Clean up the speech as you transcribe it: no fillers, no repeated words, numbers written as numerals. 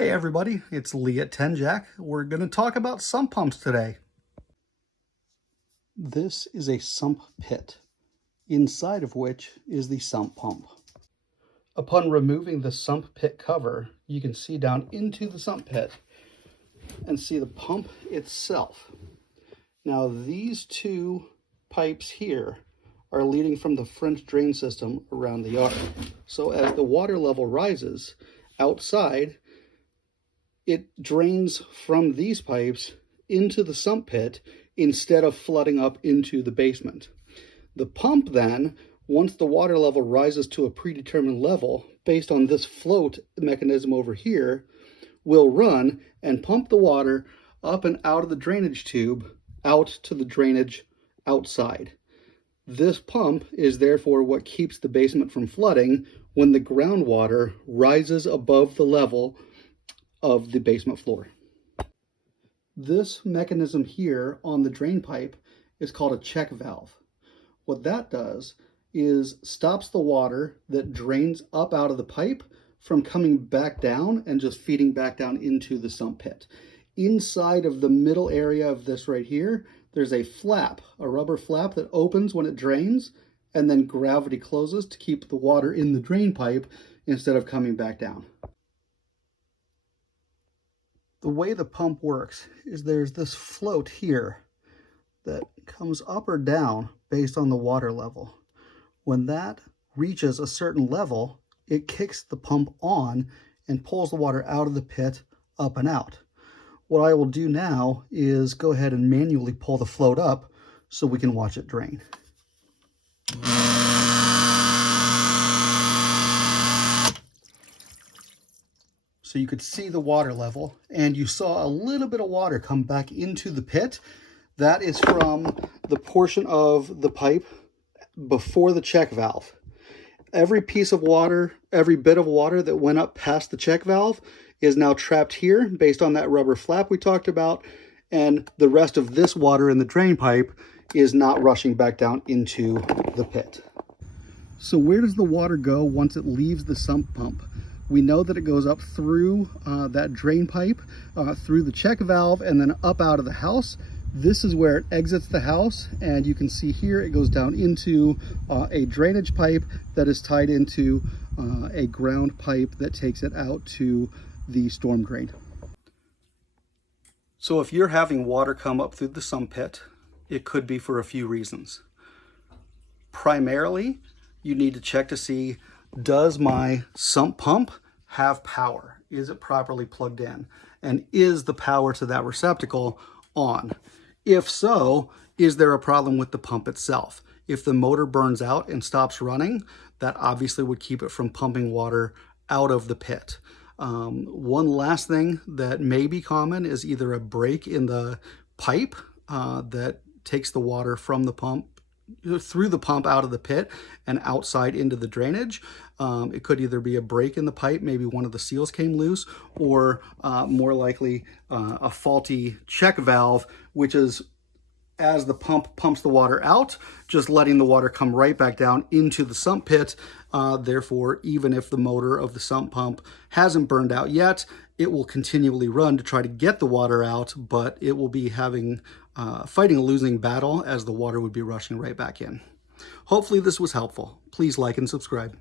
Hey everybody, it's Lee at 10 Jack. We're going to talk about sump pumps today. This is a sump pit, inside of which is the sump pump. Upon removing the sump pit cover, you can see down into the sump pit and see the pump itself. Now these two pipes here are leading from the French drain system around the yard. So as the water level rises outside, it drains from these pipes into the sump pit instead of flooding up into the basement. The pump then, once the water level rises to a predetermined level, based on this float mechanism over here, will run and pump the water up and out of the drainage tube out to the drainage outside. This pump is therefore what keeps the basement from flooding when the groundwater rises above the level of the basement floor. This mechanism here on the drain pipe is called a check valve. What that does is stops the water that drains up out of the pipe from coming back down and just feeding back down into the sump pit. Inside of the middle area of this right here, there's a flap, a rubber flap that opens when it drains, and then gravity closes to keep the water in the drain pipe instead of coming back down. The way the pump works is there's this float here that comes up or down based on the water level. When that reaches a certain level, it kicks the pump on and pulls the water out of the pit up and out. What I will do now is go ahead and manually pull the float up so we can watch it drain. So you could see the water level, and you saw a little bit of water come back into the pit. That is from the portion of the pipe before the check valve. Every piece of water, every bit of water that went up past the check valve is now trapped here based on that rubber flap we talked about, and the rest of this water in the drain pipe is not rushing back down into the pit. So where does the water go once it leaves the sump pump? We know that it goes up through that drain pipe, through the check valve, and then up out of the house. This is where it exits the house, and you can see here it goes down into a drainage pipe that is tied into a ground pipe that takes it out to the storm drain. So if you're having water come up through the sump pit, it could be for a few reasons. Primarily, you need to check to see, does my sump pump have power? Is it properly plugged in? And is the power to that receptacle on? If so, is there a problem with the pump itself? If the motor burns out and stops running, that obviously would keep it from pumping water out of the pit. One last thing that may be common is either a break in the pipe that takes the water from the pump through the pump out of the pit and outside into the drainage. It could either be a break in the pipe, maybe one of the seals came loose, or more likely a faulty check valve, which is, as the pump pumps the water out, just letting the water come right back down into the sump pit. Therefore, even if the motor of the sump pump hasn't burned out yet, it will continually run to try to get the water out, but it will be having fighting a losing battle as the water would be rushing right back in. Hopefully this was helpful. Please like and subscribe.